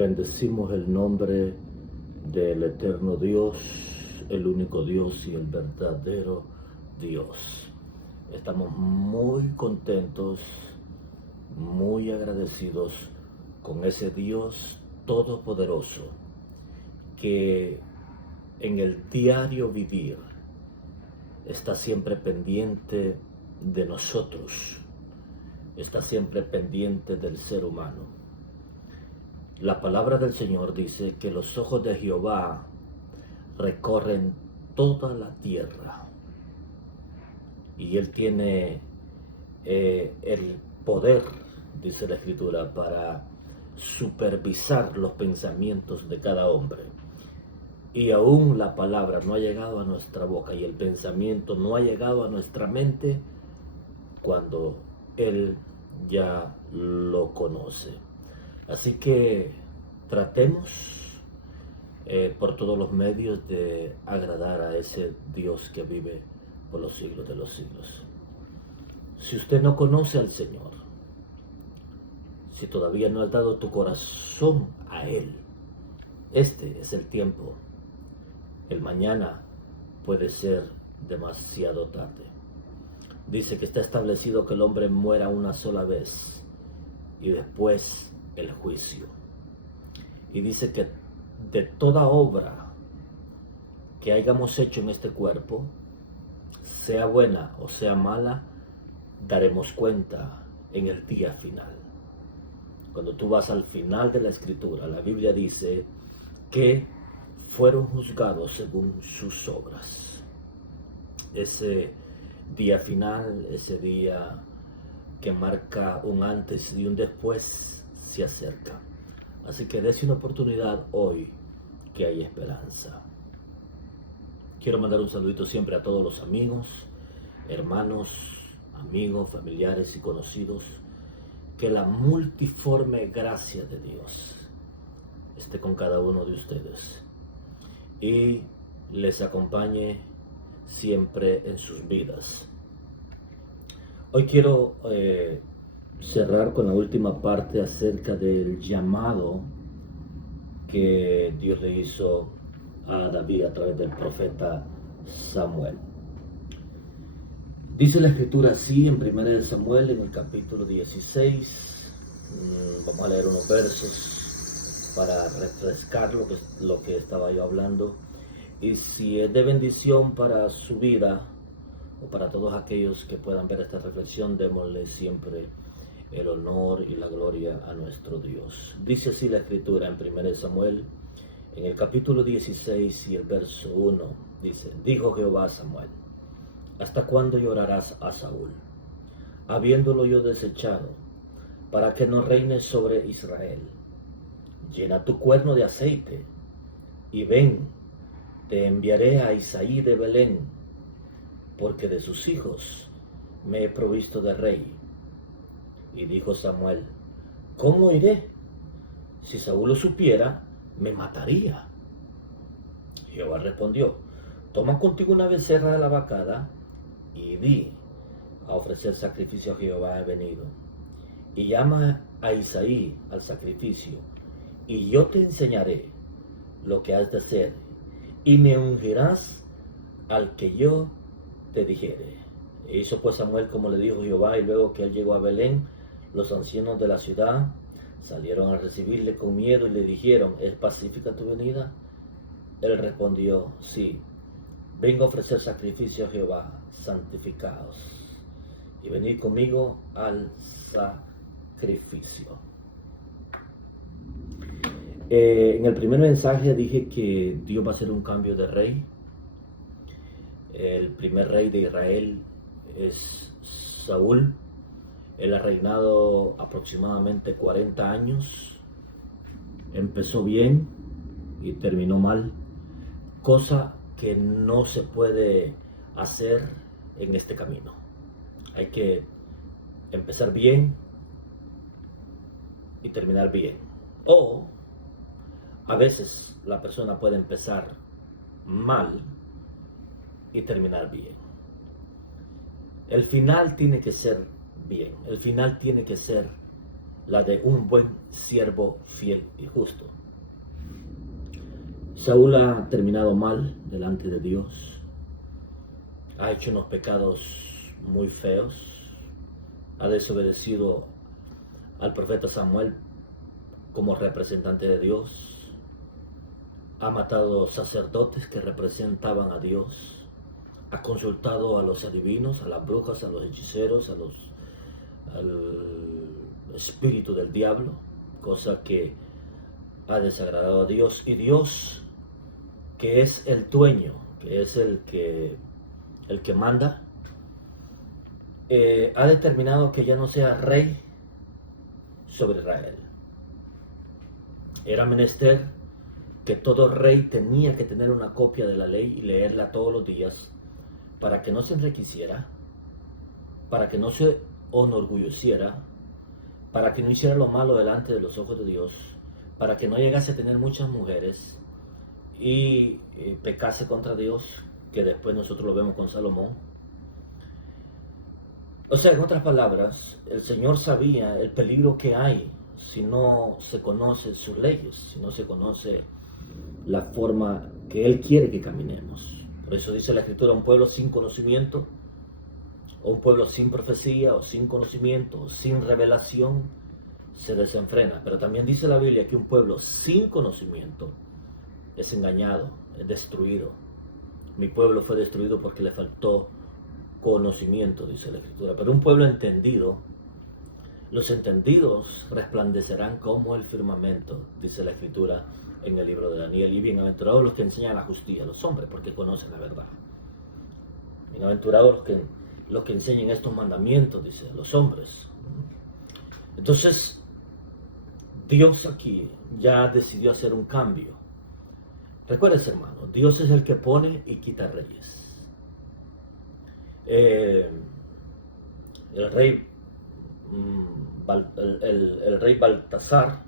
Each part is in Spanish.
Bendecimos el nombre del eterno Dios, el único Dios y el verdadero Dios. Estamos muy contentos, muy agradecidos con ese Dios todopoderoso que en el diario vivir está siempre pendiente de nosotros, está siempre pendiente del ser humano. La palabra del Señor dice que los ojos de Jehová recorren toda la tierra y Él tiene el poder, dice la Escritura, para supervisar los pensamientos de cada hombre. Y aún la palabra no ha llegado a nuestra boca y el pensamiento no ha llegado a nuestra mente cuando Él ya lo conoce. Así que tratemos por todos los medios de agradar a ese Dios que vive por los siglos de los siglos. Si usted no conoce al Señor, si todavía no has dado tu corazón a Él, este es el tiempo. El mañana puede ser demasiado tarde. Dice que está establecido que el hombre muera una sola vez y después el juicio. Y dice que de toda obra que hayamos hecho en este cuerpo, sea buena o sea mala, daremos cuenta en el día final. Cuando tú vas al final de la Escritura, la Biblia dice que fueron juzgados según sus obras. Ese día final, ese día que marca un antes y un después, se acerca. Así que dése una oportunidad hoy, que hay esperanza. Quiero mandar un saludito siempre a todos los amigos, hermanos, amigos, familiares y conocidos. Que la multiforme gracia de Dios esté con cada uno de ustedes y les acompañe siempre en sus vidas. Hoy quiero cerrar con la última parte acerca del llamado que Dios le hizo a David a través del profeta Samuel. Dice la Escritura así en 1 Samuel, en el capítulo 16. Vamos a leer unos versos para refrescar lo que estaba yo hablando. Y si es de bendición para su vida o para todos aquellos que puedan ver esta reflexión, démosle siempre el honor y la gloria a nuestro Dios. Dice así la Escritura en 1 Samuel, en el capítulo 16 y el verso 1, dice: dijo Jehová a Samuel: ¿hasta cuándo llorarás a Saúl, habiéndolo yo desechado, para que no reine sobre Israel? Llena tu cuerno de aceite, y ven, te enviaré a Isaí de Belén, porque de sus hijos me he provisto de rey. Y dijo Samuel: ¿cómo iré? Si Saúl lo supiera, me mataría. Jehová respondió: toma contigo una becerra de la vacada, y di: a ofrecer sacrificio a Jehová he venido. Y llama a Isaí al sacrificio, y yo te enseñaré lo que has de hacer, y me ungirás al que yo te dijere. E hizo pues Samuel como le dijo Jehová, y luego que él llegó a Belén, los ancianos de la ciudad salieron a recibirle con miedo y le dijeron: ¿es pacífica tu venida? Él respondió: sí, vengo a ofrecer sacrificio a Jehová, santificaos y venid conmigo al sacrificio. En el primer mensaje dije que Dios va a hacer un cambio de rey. El primer rey de Israel es Saúl. Él ha reinado aproximadamente 40 años. Empezó bien y terminó mal, cosa que no se puede hacer en este camino. Hay que empezar bien y terminar bien. O a veces la persona puede empezar mal y terminar bien. El final tiene que ser bien, el final tiene que ser la de un buen siervo fiel y justo. Saúl ha terminado mal delante de Dios, ha hecho unos pecados muy feos, ha desobedecido al profeta Samuel como representante de Dios, ha matado sacerdotes que representaban a Dios, ha consultado a los adivinos, a las brujas, a los hechiceros, al espíritu del diablo, cosa que ha desagradado a Dios. Y Dios, que es el dueño, que es el que manda, ha determinado que ya no sea rey sobre Israel. Era menester que todo rey tenía que tener una copia de la ley y leerla todos los días para que no se enriqueciera, para que no se enorgulleciera, para que no hiciera lo malo delante de los ojos de Dios, para que no llegase a tener muchas mujeres y pecase contra Dios, que después nosotros lo vemos con Salomón. O sea, en otras palabras, el Señor sabía el peligro que hay si no se conocen sus leyes, si no se conoce la forma que Él quiere que caminemos. Por eso dice la Escritura, un pueblo sin conocimiento, o un pueblo sin profecía, o sin conocimiento, o sin revelación, se desenfrena. Pero también dice la Biblia que un pueblo sin conocimiento es engañado, es destruido. Mi pueblo fue destruido porque le faltó conocimiento, dice la Escritura. Pero un pueblo entendido, los entendidos resplandecerán como el firmamento, dice la Escritura en el libro de Daniel. Y bienaventurados los que enseñan la justicia, los hombres, porque conocen la verdad. Bienaventurados los que enseñen estos mandamientos, dice, los hombres. Entonces, Dios aquí ya decidió hacer un cambio. Recuerden, hermano, Dios es el que pone y quita reyes. El rey Baltasar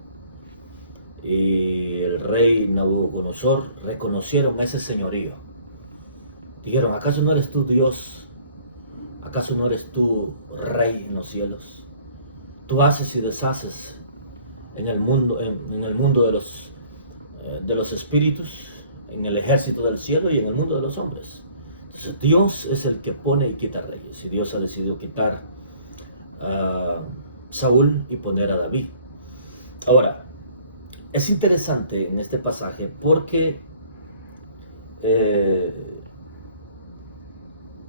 y el rey Nabucodonosor reconocieron ese señorío. Dijeron, ¿acaso no eres tú Dios? ¿Acaso no eres tú rey en los cielos? Tú haces y deshaces en el mundo, en el mundo de los espíritus, en el ejército del cielo y en el mundo de los hombres. Entonces, Dios es el que pone y quita reyes. Y Dios ha decidido quitar a Saúl y poner a David. Ahora, es interesante en este pasaje porque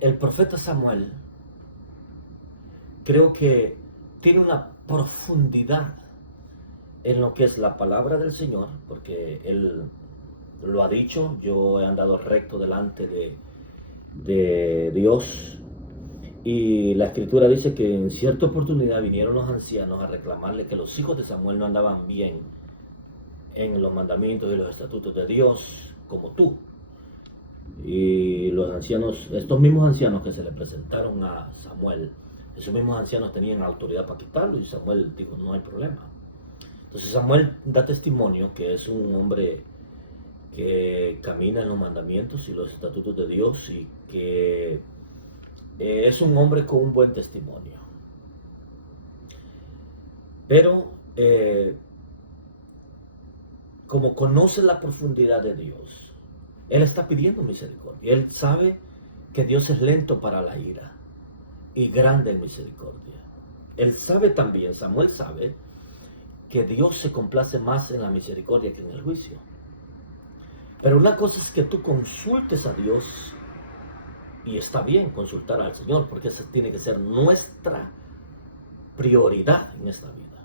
el profeta Samuel creo que tiene una profundidad en lo que es la palabra del Señor, porque Él lo ha dicho, yo he andado recto delante de Dios, y la Escritura dice que en cierta oportunidad vinieron los ancianos a reclamarle que los hijos de Samuel no andaban bien en los mandamientos y los estatutos de Dios como tú. Y los ancianos, estos mismos ancianos que se le presentaron a Samuel, esos mismos ancianos tenían autoridad para quitarlo, y Samuel dijo, no hay problema. Entonces Samuel da testimonio que es un hombre que camina en los mandamientos y los estatutos de Dios, y que es un hombre con un buen testimonio. Pero como conoce la profundidad de Dios, él está pidiendo misericordia. Él sabe que Dios es lento para la ira y grande en misericordia. Él sabe también, Samuel sabe, que Dios se complace más en la misericordia que en el juicio. Pero una cosa es que tú consultes a Dios, y está bien consultar al Señor, porque esa tiene que ser nuestra prioridad en esta vida.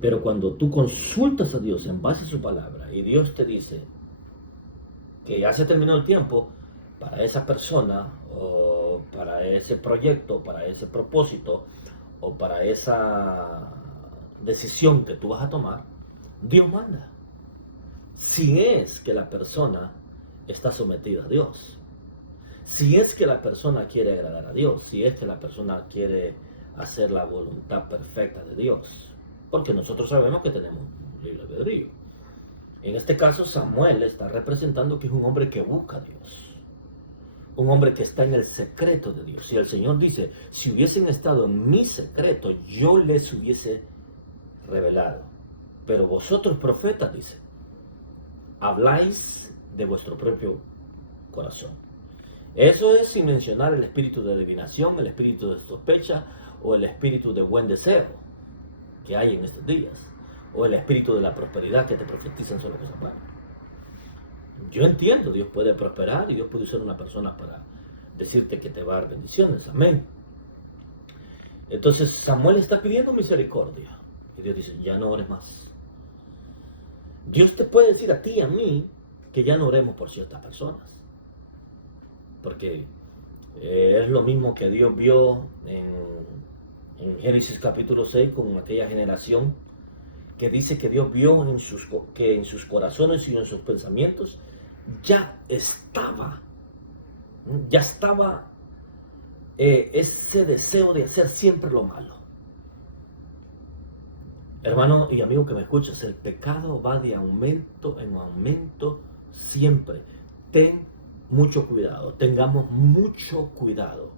Pero cuando tú consultas a Dios en base a su palabra, y Dios te dice que ya se terminó el tiempo para esa persona, o para ese proyecto, para ese propósito, o para esa decisión que tú vas a tomar, Dios manda. Si es que la persona está sometida a Dios, si es que la persona quiere agradar a Dios, si es que la persona quiere hacer la voluntad perfecta de Dios, porque nosotros sabemos que tenemos un libre albedrío. En este caso, Samuel está representando que es un hombre que busca a Dios, un hombre que está en el secreto de Dios. Y el Señor dice, si hubiesen estado en mi secreto, yo les hubiese revelado. Pero vosotros profetas, dice, habláis de vuestro propio corazón. Eso es sin mencionar el espíritu de adivinación, el espíritu de sospecha o el espíritu de buen deseo que hay en estos días, o el espíritu de la prosperidad que te profetizan sobre cosas buenas. Yo entiendo, Dios puede prosperar y Dios puede usar una persona para decirte que te va a dar bendiciones, amén. Entonces Samuel está pidiendo misericordia y Dios dice, ya no ores más. Dios te puede decir a ti y a mí que ya no oremos por ciertas personas, porque es lo mismo que Dios vio en Génesis capítulo 6 con aquella generación que dice que Dios vio que en sus corazones y en sus pensamientos ya estaba ese deseo de hacer siempre lo malo. Hermano y amigo que me escuchas, el pecado va de aumento en aumento siempre. Ten mucho cuidado, tengamos mucho cuidado,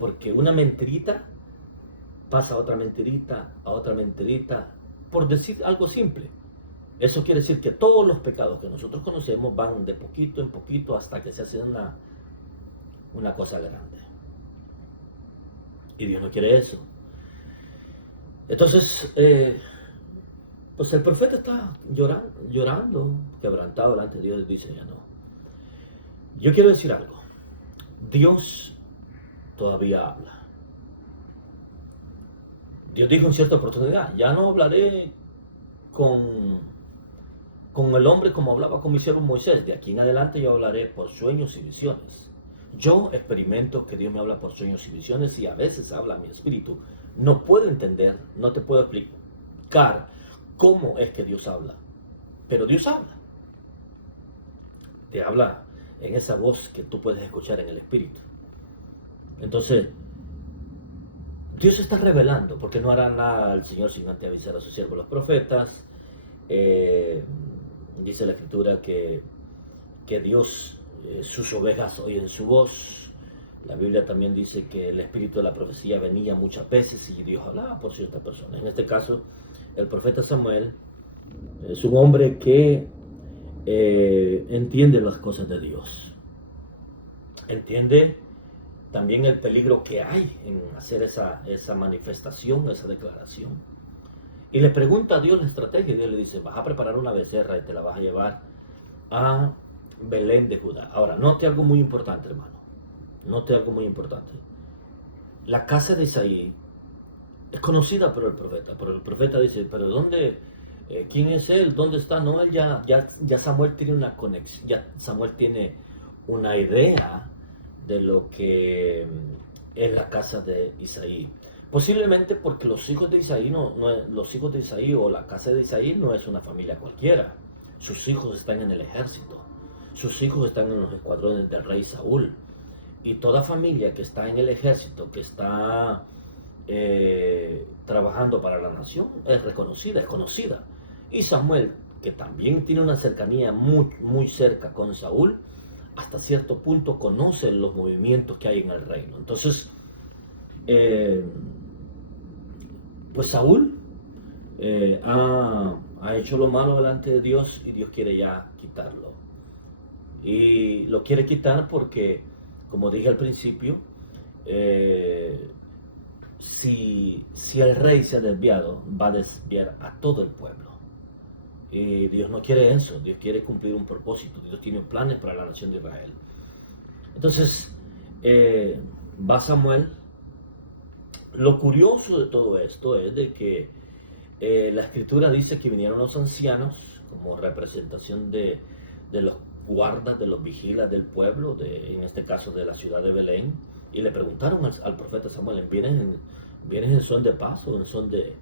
porque una mentirita pasa a otra mentirita, por decir algo simple. Eso quiere decir que todos los pecados que nosotros conocemos van de poquito en poquito hasta que se hace una cosa grande. Y Dios no quiere eso. Entonces, pues el profeta está llorando, quebrantado delante de Dios, y dice, ya no. Yo quiero decir algo. Dios todavía habla. Dios dijo en cierta oportunidad, ya no hablaré con el hombre como hablaba con mi siervo Moisés. De aquí en adelante yo hablaré por sueños y visiones. Yo experimento que Dios me habla por sueños y visiones y a veces habla a mi espíritu. No puedo entender, no te puedo explicar cómo es que Dios habla. Pero Dios habla. Te habla en esa voz que tú puedes escuchar en el espíritu. Entonces, Dios está revelando, porque no hará nada al Señor sin antes avisar a sus siervos los profetas. Dice la Escritura que Dios, sus ovejas oyen su voz. La Biblia también dice que el espíritu de la profecía venía muchas veces y Dios hablaba por ciertas personas. En este caso, el profeta Samuel es un hombre que entiende las cosas de Dios. Entiende también el peligro que hay en hacer esa manifestación, esa declaración. Y le pregunta a Dios la estrategia y Dios le dice, vas a preparar una becerra y te la vas a llevar a Belén de Judá. Ahora, note algo muy importante, hermano. Note algo muy importante. La casa de Isaí es conocida por el profeta, pero el profeta dice, pero ¿dónde? ¿Quién es él? ¿Dónde está? No, él ya Samuel tiene una conexión, ya Samuel tiene una idea de lo que es la casa de Isaí. Posiblemente porque los hijos de Isaí los hijos de Isaí o la casa de Isaí no es una familia cualquiera. Sus hijos están en el ejército. Sus hijos están en los escuadrones del rey Saúl. Y toda familia que está en el ejército, que está trabajando para la nación, es reconocida, es conocida. Y Samuel, que también tiene una cercanía muy cerca con Saúl, hasta cierto punto conoce los movimientos que hay en el reino. Entonces, pues Saúl ha hecho lo malo delante de Dios y Dios quiere ya quitarlo. Y lo quiere quitar porque, como dije al principio, si el rey se ha desviado, va a desviar a todo el pueblo. Y Dios no quiere eso, Dios quiere cumplir un propósito, Dios tiene planes para la nación de Israel. Entonces, va Samuel. Lo curioso de todo esto es de que la escritura dice que vinieron los ancianos como representación de los guardas, de los vigilas del pueblo, en este caso de la ciudad de Belén, y le preguntaron al profeta Samuel, ¿vienes en son de paz o en son de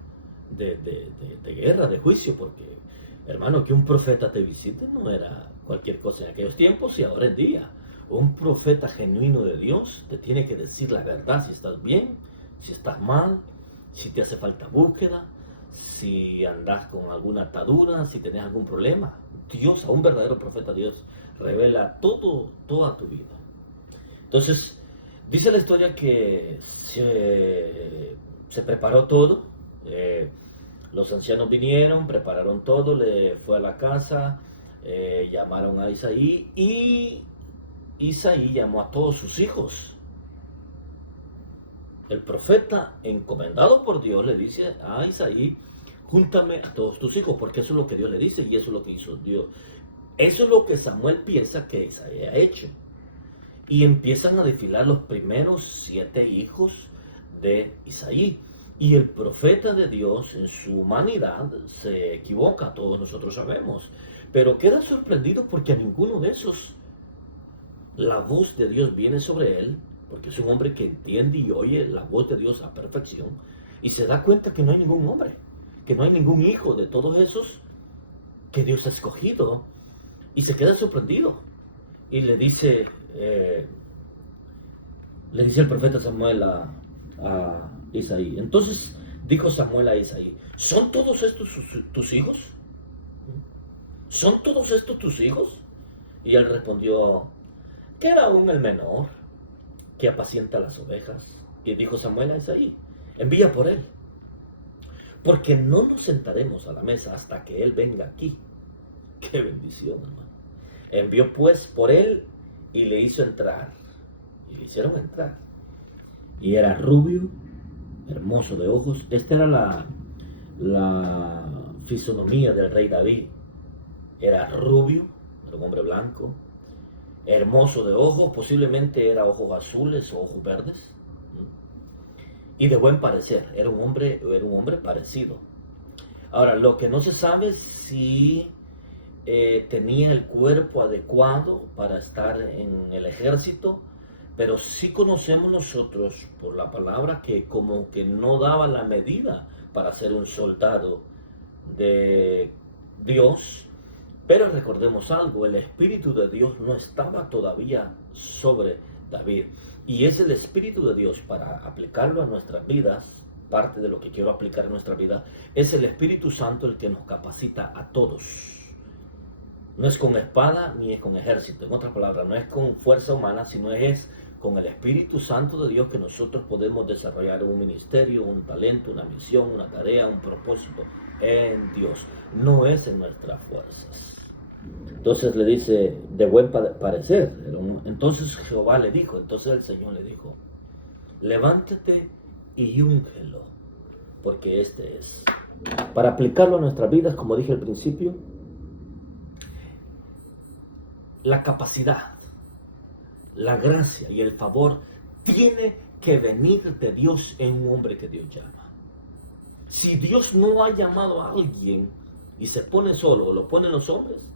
guerra, de juicio? Porque, hermano, que un profeta te visite no era cualquier cosa en aquellos tiempos y ahora en día. Un profeta genuino de Dios te tiene que decir la verdad, si estás bien, si estás mal, si te hace falta búsqueda, si andas con alguna atadura, si tenés algún problema. Dios, a un verdadero profeta, Dios revela toda tu vida. Entonces, dice la historia que se preparó todo. Los ancianos vinieron, prepararon todo, le fue a la casa, llamaron a Isaí y Isaí llamó a todos sus hijos. El profeta, encomendado por Dios, le dice a Isaí, júntame a todos tus hijos, porque eso es lo que Dios le dice y eso es lo que hizo Dios. Eso es lo que Samuel piensa que Isaí ha hecho. Y empiezan a desfilar los primeros 7 hijos de Isaí. Y el profeta de Dios, en su humanidad, se equivoca, todos nosotros sabemos. Pero queda sorprendido porque a ninguno de esos la voz de Dios viene sobre él, porque es un hombre que entiende y oye la voz de Dios a perfección, y se da cuenta que no hay ningún hombre, que no hay ningún hijo de todos esos que Dios ha escogido, y se queda sorprendido. Y le dice el profeta Samuel a Isaí. Entonces dijo Samuel a Isaí, ¿son todos estos tus hijos? ¿Son todos estos tus hijos? Y él respondió, queda aún el menor, que apacienta las ovejas. Y dijo Samuel a Isaí, envía por él, porque no nos sentaremos a la mesa hasta que él venga aquí. ¡Qué bendición, hermano! Envió pues por él y le hizo entrar. Y le hicieron entrar. Y era rubio, hermoso de ojos. Esta era la fisonomía del rey David. Era rubio, era un hombre blanco, hermoso de ojos, posiblemente era ojos azules o ojos verdes, y de buen parecer. Era un hombre parecido. Ahora, lo que no se sabe es si tenía el cuerpo adecuado para estar en el ejército, pero sí conocemos nosotros por la palabra que como que no daba la medida para ser un soldado de Dios. Pero recordemos algo, el Espíritu de Dios no estaba todavía sobre David. Y es el Espíritu de Dios para aplicarlo a nuestras vidas. Parte de lo que quiero aplicar en nuestra vida es el Espíritu Santo el que nos capacita a todos. No es con espada ni es con ejército. En otras palabras, no es con fuerza humana, sino es con el Espíritu Santo de Dios que nosotros podemos desarrollar un ministerio, un talento, una misión, una tarea, un propósito en Dios. No es en nuestras fuerzas. Entonces le dice, de buen parecer. Entonces Jehová le dijo, entonces el Señor le dijo, levántate y úngelo, porque este es. Para aplicarlo a nuestras vidas, como dije al principio, la capacidad, la gracia y el favor tiene que venir de Dios en un hombre que Dios llama. Si Dios no ha llamado a alguien y se pone solo o lo ponen los hombres,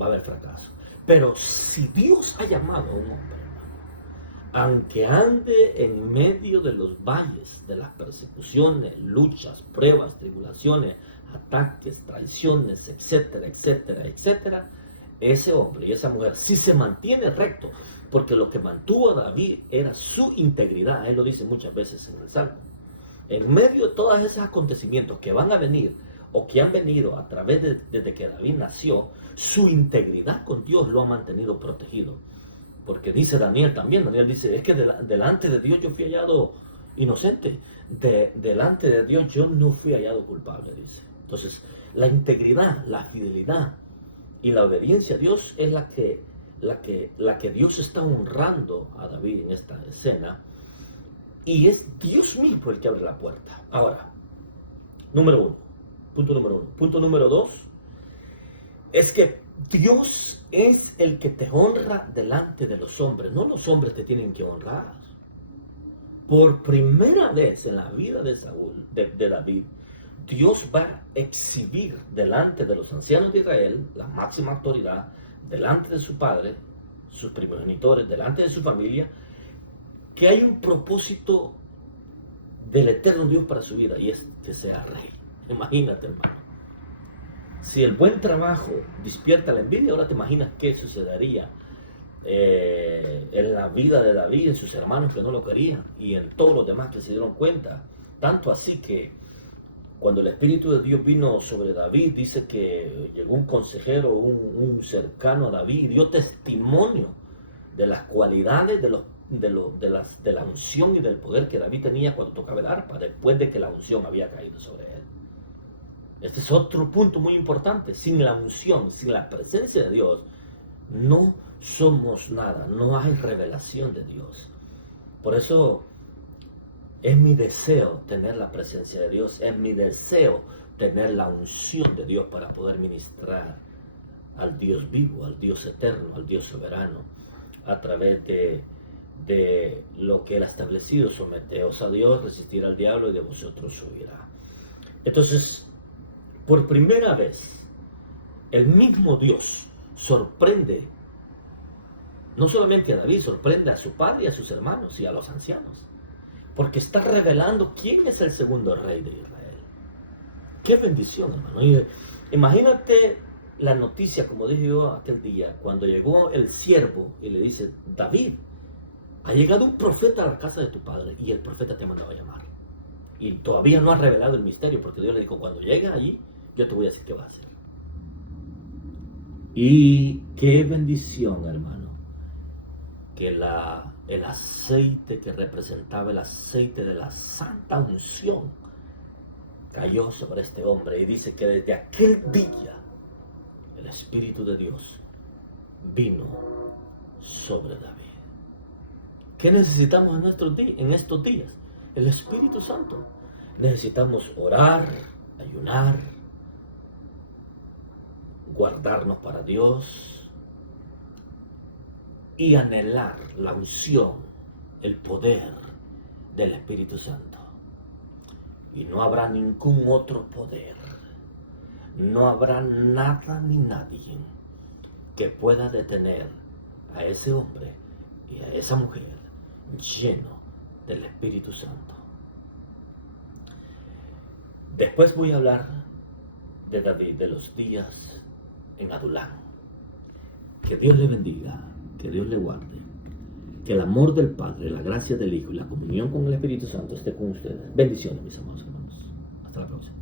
va a haber fracaso. Pero si Dios ha llamado a un hombre, aunque ande en medio de los valles, de las persecuciones, luchas, pruebas, tribulaciones, ataques, traiciones, etcétera, etcétera, etcétera, ese hombre y esa mujer, si se mantiene recto, porque lo que mantuvo a David era su integridad, él lo dice muchas veces en el Salmo, en medio de todos esos acontecimientos que van a venir o que han venido a través desde que David nació, su integridad con Dios lo ha mantenido protegido. Porque dice Daniel también, Daniel dice, es que delante de Dios yo fui hallado inocente, delante de Dios yo no fui hallado culpable, dice. Entonces, la integridad, la fidelidad y la obediencia a Dios es la que Dios está honrando a David en esta escena, y es Dios mismo el que abre la puerta. Ahora, punto número uno. Punto número dos, es que Dios es el que te honra delante de los hombres, no los hombres te tienen que honrar. Por primera vez en la vida de David, Dios va a exhibir delante de los ancianos de Israel, la máxima autoridad, delante de su padre, sus primogenitores, delante de su familia, que hay un propósito del eterno Dios para su vida, y es que sea rey. Imagínate, hermano. Si el buen trabajo despierta la envidia, ahora te imaginas qué sucedería en la vida de David, en sus hermanos que no lo querían y en todos los demás que se dieron cuenta. Tanto así que cuando el Espíritu de Dios vino sobre David, dice que llegó un consejero, un cercano a David, y dio testimonio de las cualidades de la unción y del poder que David tenía cuando tocaba el arpa, después de que la unción había caído sobre él. Este es otro punto muy importante. Sin la unción, sin la presencia de Dios, no somos nada, no hay revelación de Dios. Por eso es mi deseo tener la presencia de Dios, es mi deseo tener la unción de Dios para poder ministrar al Dios vivo, al Dios eterno, al Dios soberano, a través de lo que Él ha establecido. Someteos a Dios, resistir al diablo y de vosotros huirá. Entonces, por primera vez, el mismo Dios sorprende, no solamente a David, sorprende a su padre y a sus hermanos y a los ancianos, porque está revelando quién es el segundo rey de Israel. ¡Qué bendición, hermano! Y imagínate la noticia, como dije yo aquel día, cuando llegó el siervo y le dice: David, ha llegado un profeta a la casa de tu padre y el profeta te mandaba a llamar. Y todavía no ha revelado el misterio, porque Dios le dijo: cuando llegues allí, yo te voy a decir qué va a hacer. Y qué bendición, hermano, que el aceite que representaba el aceite de la santa unción cayó sobre este hombre. Y dice que desde aquel día el Espíritu de Dios vino sobre David. ¿Qué necesitamos en estos días? El Espíritu Santo. Necesitamos orar, ayunar, guardarnos para Dios y anhelar la unción, el poder del Espíritu Santo. Y no habrá ningún otro poder, no habrá nada ni nadie que pueda detener a ese hombre y a esa mujer lleno del Espíritu Santo. Después voy a hablar de David, de los días en Adulán. Que Dios le bendiga, que Dios le guarde, que el amor del Padre, la gracia del Hijo y la comunión con el Espíritu Santo esté con ustedes. Bendiciones, mis amados hermanos. Hasta la próxima.